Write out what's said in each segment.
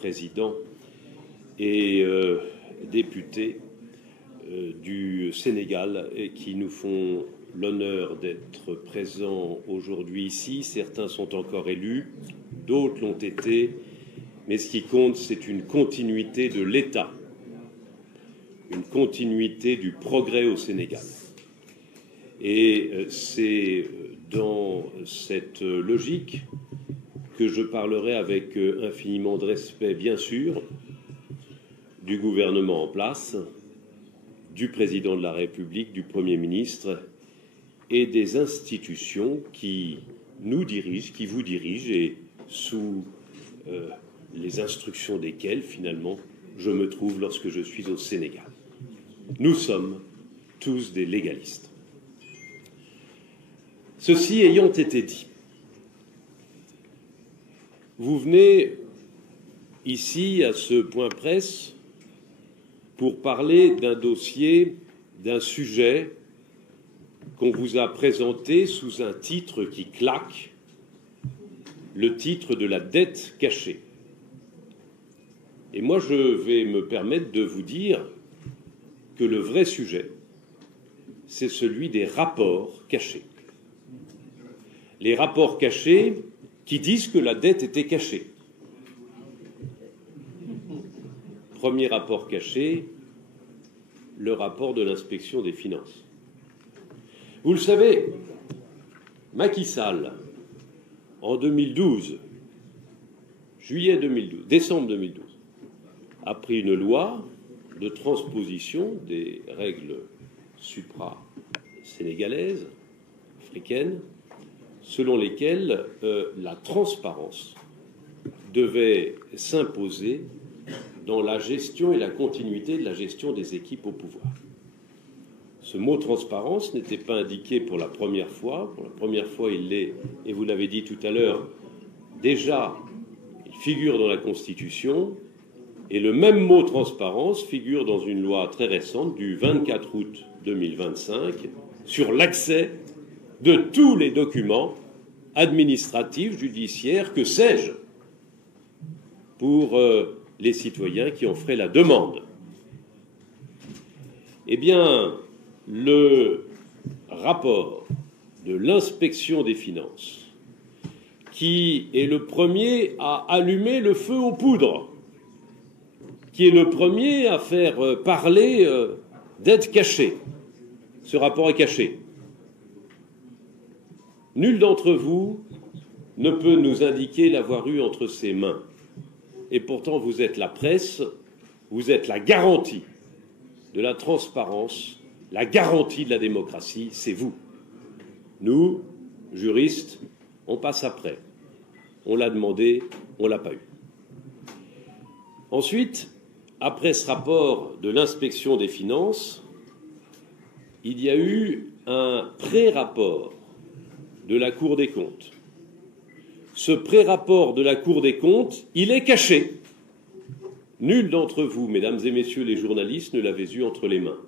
président et députés du Sénégal et qui nous font l'honneur d'être présents aujourd'hui ici. Certains sont encore élus, d'autres l'ont été, mais ce qui compte, c'est une continuité de l'État, une continuité du progrès au Sénégal. Et c'est dans cette logique que je parlerai avec infiniment de respect, bien sûr, du gouvernement en place, du président de la République, du Premier ministre et des institutions qui nous dirigent, qui vous dirigent et sous les instructions desquelles, finalement, je me trouve lorsque je suis au Sénégal. Nous sommes tous des légalistes. Ceci ayant été dit, vous venez ici, à ce point presse, pour parler d'un dossier, d'un sujet qu'on vous a présenté sous un titre qui claque, le titre de la dette cachée. Et moi, je vais me permettre de vous dire que le vrai sujet, c'est celui des rapports cachés. Les rapports cachés qui disent que la dette était cachée. Premier rapport caché, le rapport de l'inspection des finances. Vous le savez, Macky Sall, en 2012, juillet 2012, décembre 2012, a pris une loi de transposition des règles supra-sénégalaises, africaines, selon lesquelles la transparence devait s'imposer dans la gestion et la continuité de la gestion des équipes au pouvoir. Ce mot transparence n'était pas indiqué pour la première fois. Pour la première fois, il l'est, et vous l'avez dit tout à l'heure, déjà, il figure dans la Constitution, et le même mot transparence figure dans une loi très récente du 24 août 2025 sur l'accès de tous les documents administratifs, judiciaires, que sais-je, pour les citoyens qui en feraient la demande. Eh bien, le rapport de l'inspection des finances, qui est le premier à allumer le feu aux poudres, qui est le premier à faire parler d'aide cachée. Ce rapport est caché. Nul d'entre vous ne peut nous indiquer l'avoir eu entre ses mains. Et pourtant, vous êtes la presse, vous êtes la garantie de la transparence, la garantie de la démocratie, c'est vous. Nous, juristes, on passe après. On l'a demandé, on ne l'a pas eu. Ensuite, après ce rapport de l'inspection des finances, il y a eu un pré-rapport de la Cour des comptes. Ce pré-rapport de la Cour des comptes, il est caché. Nul d'entre vous, mesdames et messieurs les journalistes, ne l'avait eu entre les mains.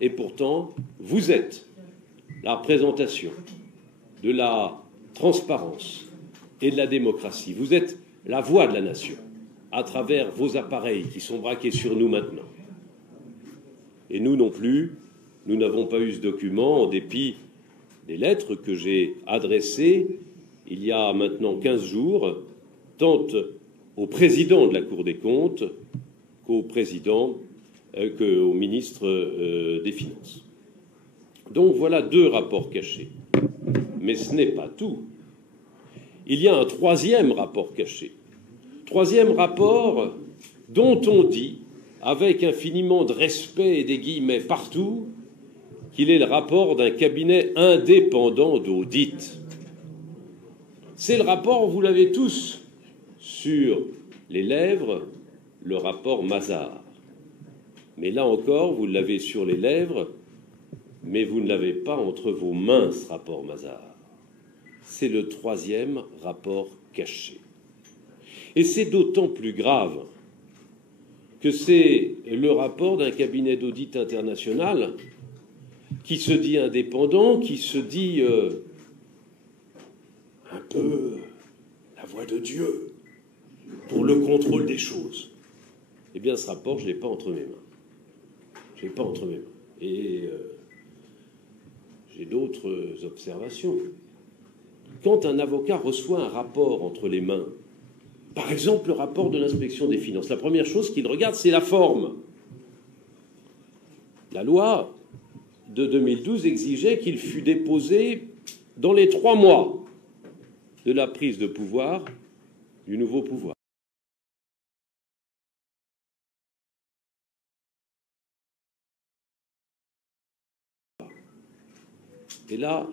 Et pourtant, vous êtes la représentation de la transparence et de la démocratie. Vous êtes la voix de la nation à travers vos appareils qui sont braqués sur nous maintenant. Et nous non plus, nous n'avons pas eu ce document en dépit des lettres que j'ai adressées il y a maintenant 15 jours, tant au président de la Cour des comptes qu'au ministre des Finances. Donc voilà 2 rapports cachés. Mais ce n'est pas tout. Il y a un 3e rapport caché. 3e rapport dont on dit, avec infiniment de respect et des guillemets partout, qu'il est le rapport d'un cabinet indépendant d'audit. C'est le rapport, vous l'avez tous sur les lèvres, le rapport Mazars. Mais là encore, vous l'avez sur les lèvres, mais vous ne l'avez pas entre vos mains, ce rapport Mazars. C'est le 3e rapport caché. Et c'est d'autant plus grave que c'est le rapport d'un cabinet d'audit international qui se dit indépendant, qui se dit un peu la voix de Dieu, pour le contrôle des choses. Eh bien, ce rapport, je ne l'ai pas entre mes mains. Je ne l'ai pas entre mes mains. Et j'ai d'autres observations. Quand un avocat reçoit un rapport entre les mains, par exemple le rapport de l'inspection des finances, la première chose qu'il regarde, c'est la forme. La loi de 2012 exigeait qu'il fût déposé dans les 3 mois de la prise de pouvoir du nouveau pouvoir. Et là,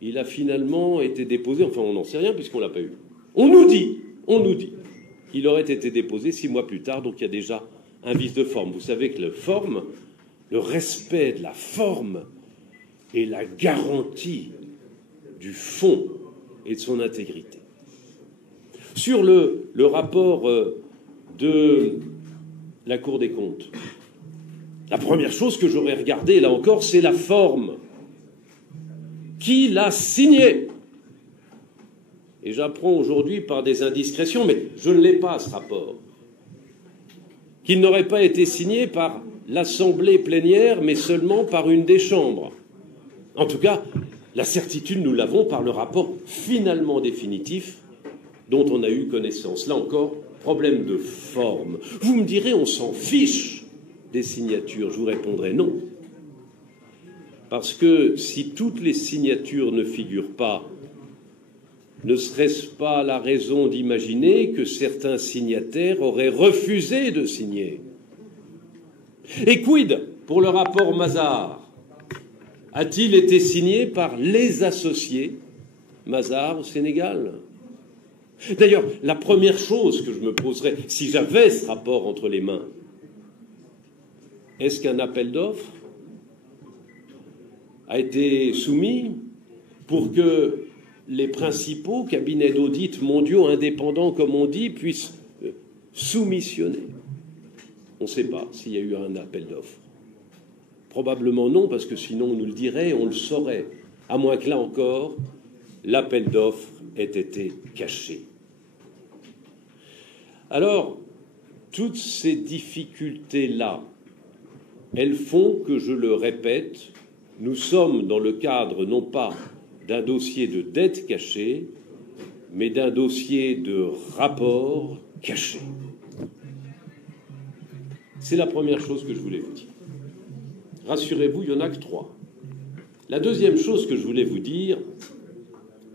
il a finalement été déposé, enfin on n'en sait rien puisqu'on ne l'a pas eu. On nous dit qu'il aurait été déposé 6 mois plus tard, donc il y a déjà un vice de forme. Vous savez que le respect de la forme est la garantie du fond et de son intégrité. Sur le rapport de la Cour des comptes, la première chose que j'aurais regardée, là encore, c'est la forme. Qui l'a signé? Et j'apprends aujourd'hui par des indiscrétions, mais je ne l'ai pas, ce rapport, qu'il n'aurait pas été signé par l'Assemblée plénière, mais seulement par une des chambres. En tout cas, la certitude, nous l'avons par le rapport finalement définitif dont on a eu connaissance. Là encore, problème de forme. Vous me direz, on s'en fiche des signatures. Je vous répondrai non. Parce que si toutes les signatures ne figurent pas, ne serait-ce pas la raison d'imaginer que certains signataires auraient refusé de signer? Et quid pour le rapport Mazars? A-t-il été signé par les associés Mazars au Sénégal? D'ailleurs, la première chose que je me poserais, si j'avais ce rapport entre les mains, est-ce qu'un appel d'offres a été soumis pour que les principaux cabinets d'audit mondiaux indépendants, comme on dit, puissent soumissionner? On ne sait pas s'il y a eu un appel d'offres. Probablement non, parce que sinon on nous le dirait, on le saurait. À moins que là encore, l'appel d'offres ait été caché. Alors, toutes ces difficultés-là, elles font que, je le répète, nous sommes dans le cadre non pas d'un dossier de dette cachée, mais d'un dossier de rapport caché. C'est la première chose que je voulais vous dire. Rassurez-vous, il n'y en a que 3. La deuxième chose que je voulais vous dire,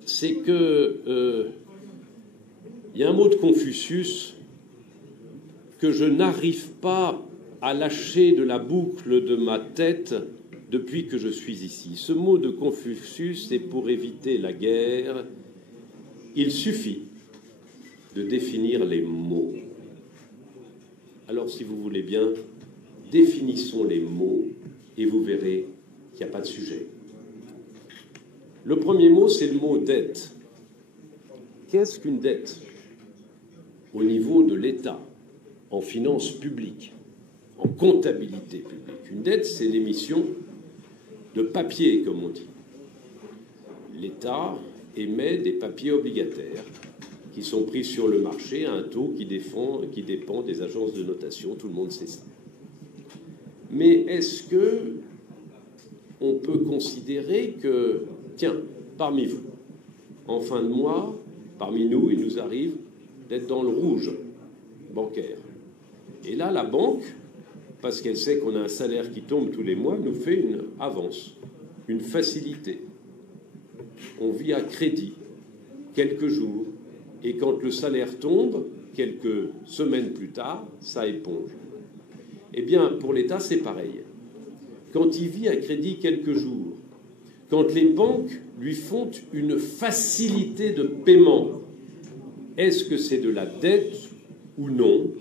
c'est que il y a un mot de Confucius que je n'arrive pas à lâcher de la boucle de ma tête depuis que je suis ici. Ce mot de Confucius, c'est pour éviter la guerre, il suffit de définir les mots. Alors, si vous voulez bien, définissons les mots et vous verrez qu'il n'y a pas de sujet. Le premier mot, c'est le mot dette. Qu'est-ce qu'une dette? Au niveau de l'État, en finances publiques, en comptabilité publique. Une dette, c'est l'émission de papier, comme on dit. L'État émet des papiers obligataires qui sont pris sur le marché à un taux qui dépend des agences de notation. Tout le monde sait ça. Mais est-ce que on peut considérer que, tiens, parmi vous, en fin de mois, parmi nous, il nous arrive d'être dans le rouge bancaire. Et là, la banque, parce qu'elle sait qu'on a un salaire qui tombe tous les mois, nous fait une avance, une facilité. On vit à crédit quelques jours, et quand le salaire tombe, quelques semaines plus tard, ça éponge. Eh bien, pour l'État, c'est pareil. Quand il vit à crédit quelques jours, quand les banques lui font une facilité de paiement, est-ce que c'est de la dette ou non?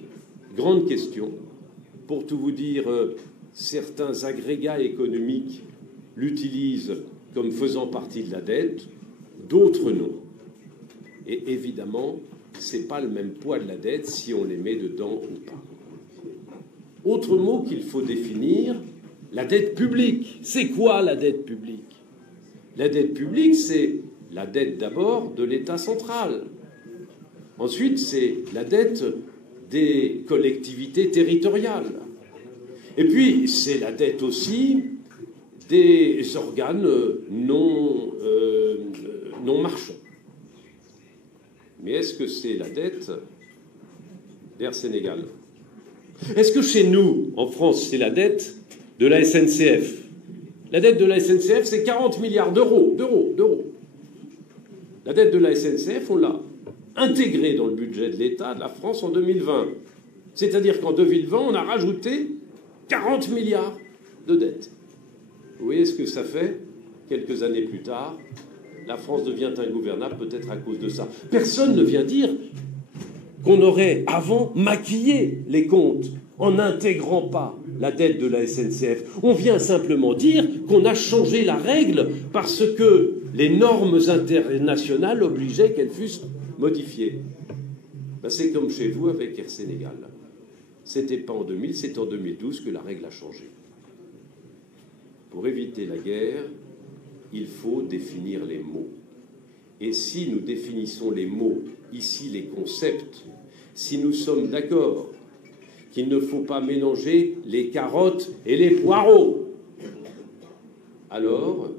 Grande question. Pour tout vous dire, certains agrégats économiques l'utilisent comme faisant partie de la dette, d'autres non. Et évidemment, ce n'est pas le même poids de la dette si on les met dedans ou pas. Autre mot qu'il faut définir, la dette publique. C'est quoi la dette publique? La dette publique, c'est la dette d'abord de l'État central. Ensuite, c'est la dette des collectivités territoriales. Et puis, c'est la dette aussi des organes non marchands. Mais est-ce que c'est la dette d'Air Sénégal? Est-ce que chez nous, en France, c'est la dette de la SNCF? La dette de la SNCF, c'est 40 milliards d'euros. La dette de la SNCF, on l'a intégrée dans le budget de l'État de la France en 2020. C'est-à-dire qu'en 2020, on a rajouté 40 milliards de dettes. Vous voyez ce que ça fait? Quelques années plus tard, la France devient ingouvernable, peut-être à cause de ça. Personne ne vient dire qu'on aurait avant maquillé les comptes en n'intégrant pas la dette de la SNCF. On vient simplement dire qu'on a changé la règle parce que les normes internationales obligeaient qu'elles fussent modifiées. Ben, c'est comme chez vous avec Air Sénégal. C'était pas en 2000, c'est en 2012 que la règle a changé. Pour éviter la guerre, il faut définir les mots. Et si nous définissons les mots, ici les concepts, si nous sommes d'accord qu'il ne faut pas mélanger les carottes et les poireaux, alors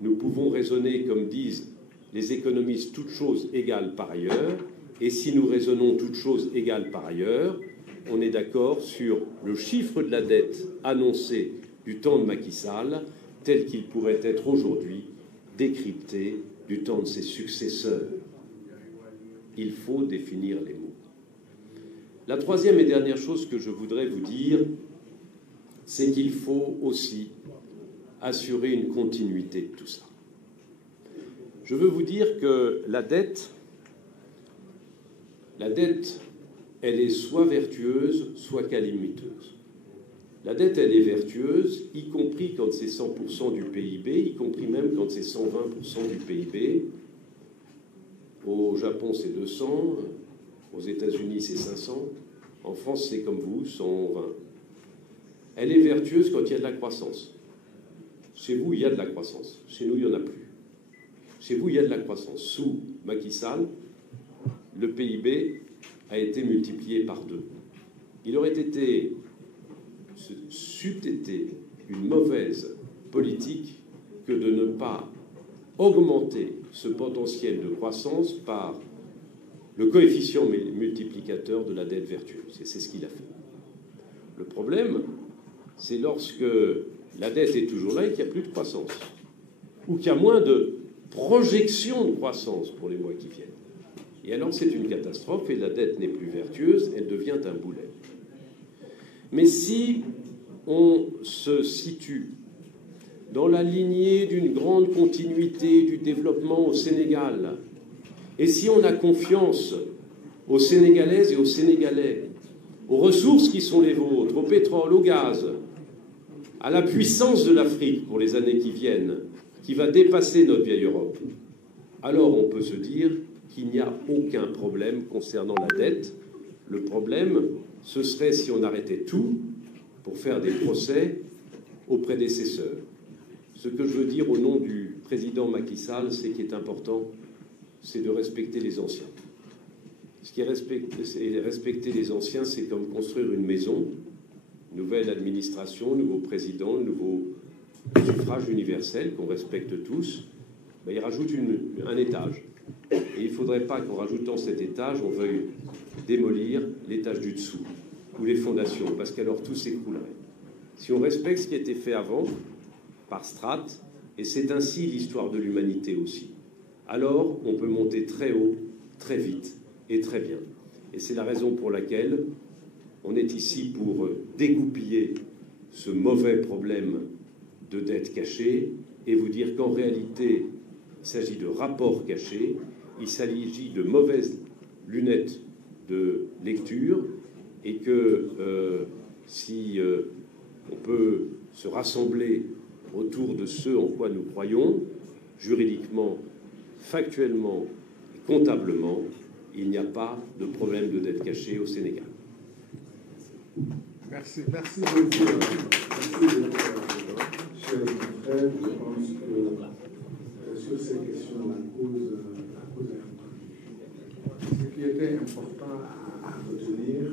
nous pouvons raisonner comme disent les économistes, toutes choses égales par ailleurs, et si nous raisonnons toutes choses égales par ailleurs, on est d'accord sur le chiffre de la dette annoncé du temps de Macky Sall, tel qu'il pourrait être aujourd'hui décrypté du temps de ses successeurs. Il faut définir les mots. La troisième et dernière chose que je voudrais vous dire, c'est qu'il faut aussi assurer une continuité de tout ça. Je veux vous dire que la dette, elle est soit vertueuse, soit calamiteuse. La dette, elle est vertueuse, y compris quand c'est 100% du PIB, y compris même quand c'est 120% du PIB. Au Japon, c'est 200, aux États-Unis, c'est 500. En France, c'est comme vous, 120. Elle est vertueuse quand il y a de la croissance. Chez vous, il y a de la croissance. Chez nous, il n'y en a plus. Chez vous, il y a de la croissance. Sous Macky Sall, le PIB a été multiplié par 2. Il aurait été, c'eût été une mauvaise politique que de ne pas augmenter ce potentiel de croissance par le coefficient multiplicateur de la dette vertueuse. Et c'est ce qu'il a fait. Le problème, c'est lorsque la dette est toujours là et qu'il n'y a plus de croissance, ou qu'il y a moins de projection de croissance pour les mois qui viennent. Et alors c'est une catastrophe et la dette n'est plus vertueuse, elle devient un boulet. Mais si on se situe dans la lignée d'une grande continuité du développement au Sénégal, et si on a confiance aux Sénégalaises et aux Sénégalais, aux ressources qui sont les vôtres, au pétrole, au gaz, à la puissance de l'Afrique pour les années qui viennent, qui va dépasser notre vieille Europe, alors on peut se dire qu'il n'y a aucun problème concernant la dette. Le problème, ce serait si on arrêtait tout pour faire des procès aux prédécesseurs. Ce que je veux dire au nom du président Macky Sall, c'est qu'il est important, c'est de respecter les anciens. Ce qui est respecter les anciens, c'est comme construire une maison, nouvelle administration, nouveau président, nouveau suffrage universel qu'on respecte tous. Ben, il rajoute un étage. Et il ne faudrait pas qu'en rajoutant cet étage, on veuille démolir l'étage du dessous ou les fondations, parce qu'alors tout s'écroulerait. Si on respecte ce qui a été fait avant, par strates, et c'est ainsi l'histoire de l'humanité aussi, alors on peut monter très haut, très vite et très bien. Et c'est la raison pour laquelle on est ici pour dégoupiller ce mauvais problème de dette cachée et vous dire qu'en réalité, il s'agit de rapports cachés, il s'agit de mauvaises lunettes de lecture et que si on peut se rassembler autour de ce en quoi nous croyons, juridiquement, factuellement et comptablement, il n'y a pas de problème de dette cachée au Sénégal. Merci beaucoup. Merci beaucoup, cher frère. Je pense que sur ces questions, la cause est introduite. Ce qui était important à retenir,